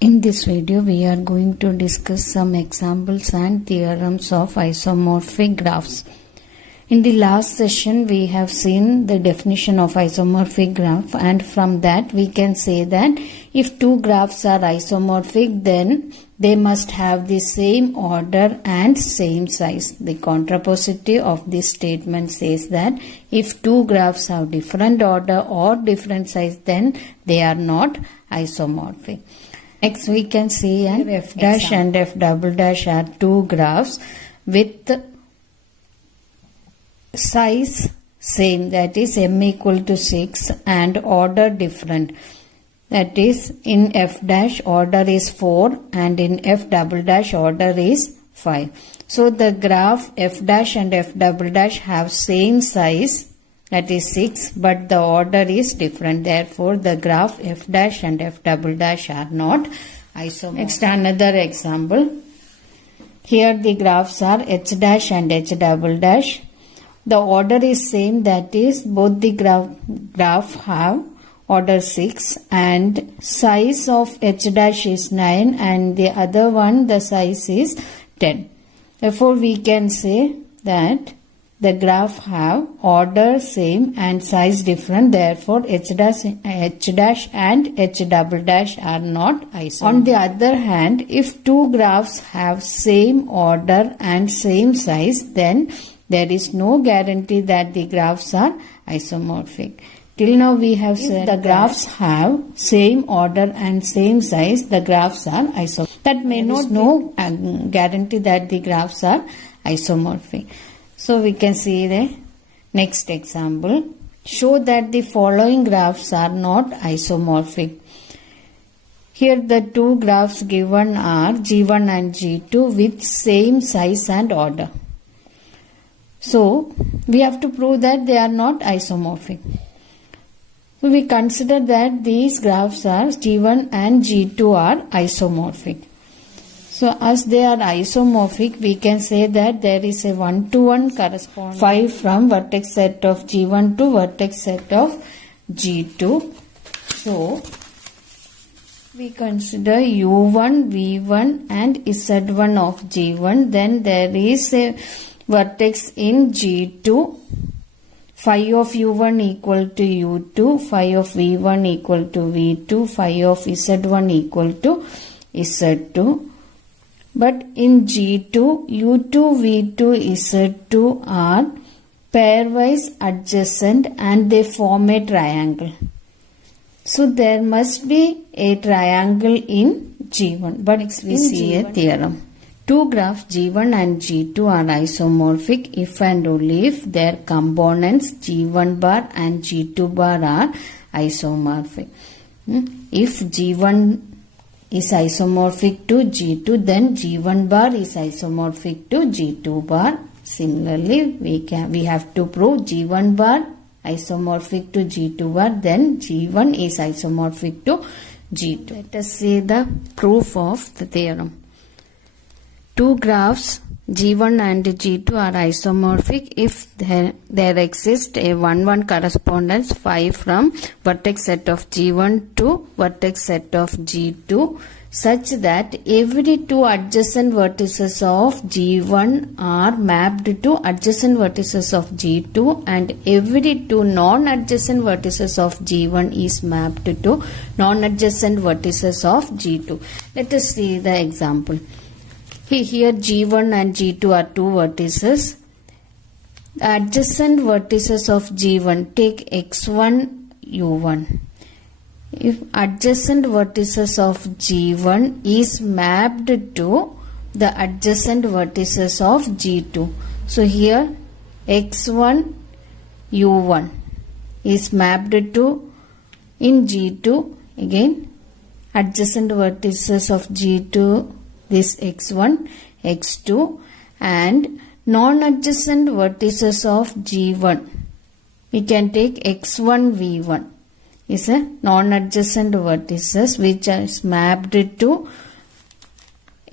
In this video, we are going to discuss some examples and theorems of isomorphic graphs. In the last session, we have seen the definition of isomorphic graph, and from that we can say that if two graphs are isomorphic, then they must have the same order and same size. The contrapositive of this statement says that if two graphs have different order or different size, then they are not isomorphic. Next, we can see an f dash and f double dash are two graphs with size same, that is m equal to 6, and order different, that is in f dash order is 4 and in f double dash order is 5. So the graph f dash and f double dash have same size, that is 6, but the order is different. Therefore, the graph f dash and f double dash are not isomorphic. Next, another example. Here the graphs are h dash and h double dash. The order is same, that is both the graph have order 6 and size of h dash is 9 and the other one the size is 10. Therefore, we can say that the graph have order same and size different. Therefore, h dash and h double dash are not isomorphic. On the other hand, if two graphs have same order and same size, then there is no guarantee that the graphs are isomorphic. Till now we have said the graphs have same order and same size, the graphs are isomorphic. That may not no guarantee that the graphs are isomorphic. So we can see the next example. Show that the following graphs are not isomorphic. Here the two graphs given are G1 and G2 with same size and order. So we have to prove that they are not isomorphic. So we consider that these graphs are G1 and G2 are isomorphic. So as they are isomorphic, we can say that there is a one-to-one correspondence 5 from vertex set of G1 to vertex set of G2. So we consider U1, V1 and Z1 of G1. Then there is a vertex in G2. Phi of U1 equal to U2, phi of V1 equal to V2, phi of Z1 equal to Z2. But in G2, U2, V2, Z2 are pairwise adjacent and they form a triangle. So there must be a triangle in G1. But next we see a theorem. Two graphs G1 and G2 are isomorphic if and only if their components G1 bar and G2 bar are isomorphic. If G1 is isomorphic to G2, then G1 bar is isomorphic to G2 bar. Similarly, we have to prove G1 bar isomorphic to G2 bar, then G1 is isomorphic to G2. Let us see the proof of the theorem. Two graphs G1 and G2 are isomorphic if there exists a 1-1 correspondence phi from vertex set of G1 to vertex set of G2 such that every two adjacent vertices of G1 are mapped to adjacent vertices of G2 and every two non-adjacent vertices of G1 is mapped to non-adjacent vertices of G2. Let us see the example. Here G1 and G2 are two vertices. The adjacent vertices of G1, take x1, u1. If adjacent vertices of G1 is mapped to the adjacent vertices of G2. So here x1, u1 is mapped to in G2. Again adjacent vertices of G2, this x1, x2 and non-adjacent vertices of G1. We can take x1, v1 is a non-adjacent vertices which is mapped to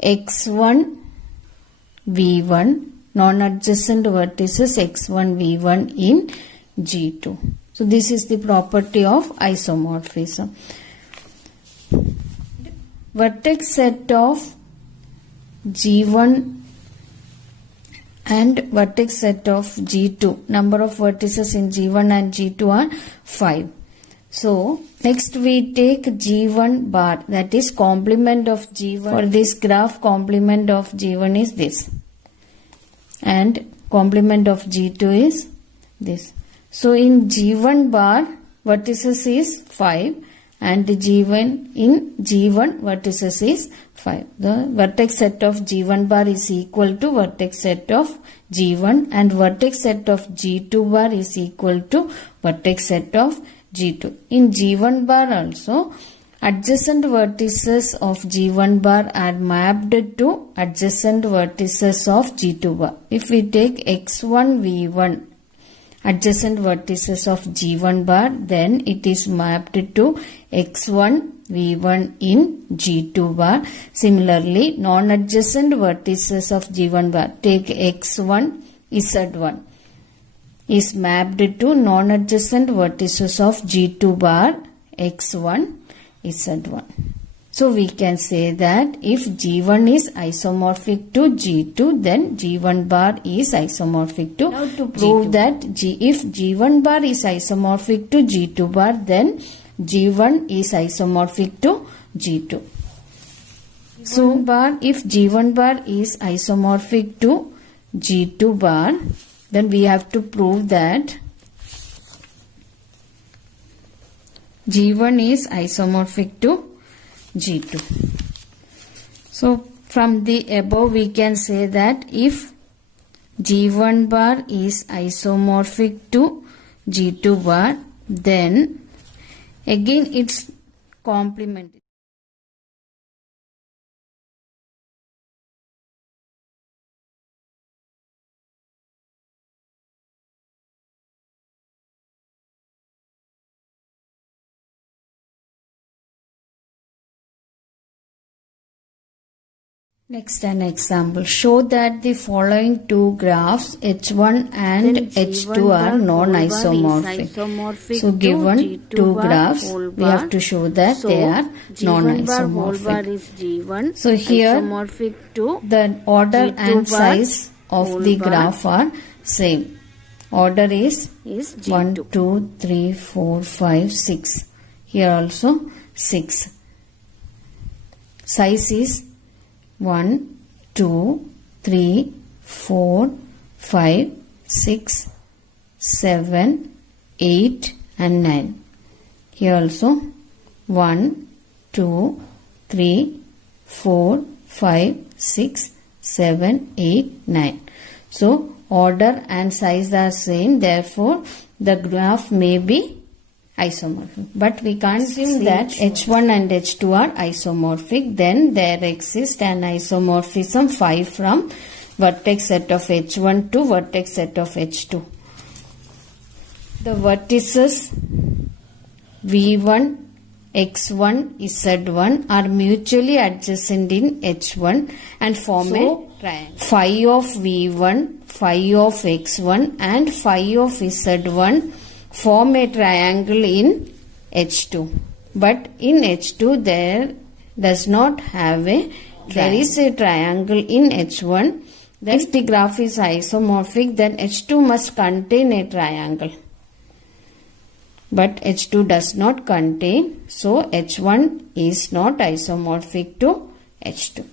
x1, v1, non-adjacent vertices x1, v1 in G2. So this is the property of isomorphism. vertex set of G1 and vertex set of G2. Number of vertices in G1 and G2 are 5. So next we take G1 bar, that is complement of G1. For this graph, complement of G1 is this and complement of G2 is this. So in G1 bar vertices is 5 and G1 in G1 vertices is 5. The vertex set of G1 bar is equal to vertex set of G1 and vertex set of G2 bar is equal to vertex set of G2. In G1 bar also, adjacent vertices of G1 bar are mapped to adjacent vertices of G2 bar. If we take x1, v1, adjacent vertices of G1 bar, then it is mapped to x1, v1 in G2 bar. Similarly, non-adjacent vertices of G1 bar, take x1, z1, is mapped to non-adjacent vertices of G2 bar, x1, z1. So we can say that if G1 is isomorphic to G2, then G1 bar is isomorphic to G2. Now to prove that if G1 bar is isomorphic to G2 bar, then G1 is isomorphic to G2. So if G1 bar is isomorphic to G2 bar, then we have to prove that G1 is isomorphic to G2. So from the above we can say that if G1 bar is isomorphic to G2 bar, then again its complement. Next, an example. Show that the following two graphs H1 and H2 are non-isomorphic. So given two graphs, we have to show that they are non-isomorphic. So here the order and size of the graph are same. Order is 1, 2, 3, 4, 5, 6. Here also 6. Size is 1, 2, 3, 4, 5, 6, 7, 8 and 9. Here also 1, 2, 3, 4, 5, 6, 7, 8, 9. So order and size are same, therefore the graph may be isomorphic. But we can't assume that H1 and H2 are isomorphic. Then there exists an isomorphism phi from vertex set of H1 to vertex set of H2. The vertices V1, X1, Z1 are mutually adjacent in H1 and form a triangle. Phi of V1, phi of X1 and phi of Z1 form a triangle in H2. But in H2 there does not have a triangle. There is a triangle in H1. Then if the graph is isomorphic, then H2 must contain a triangle. But H2 does not contain, so H1 is not isomorphic to H2.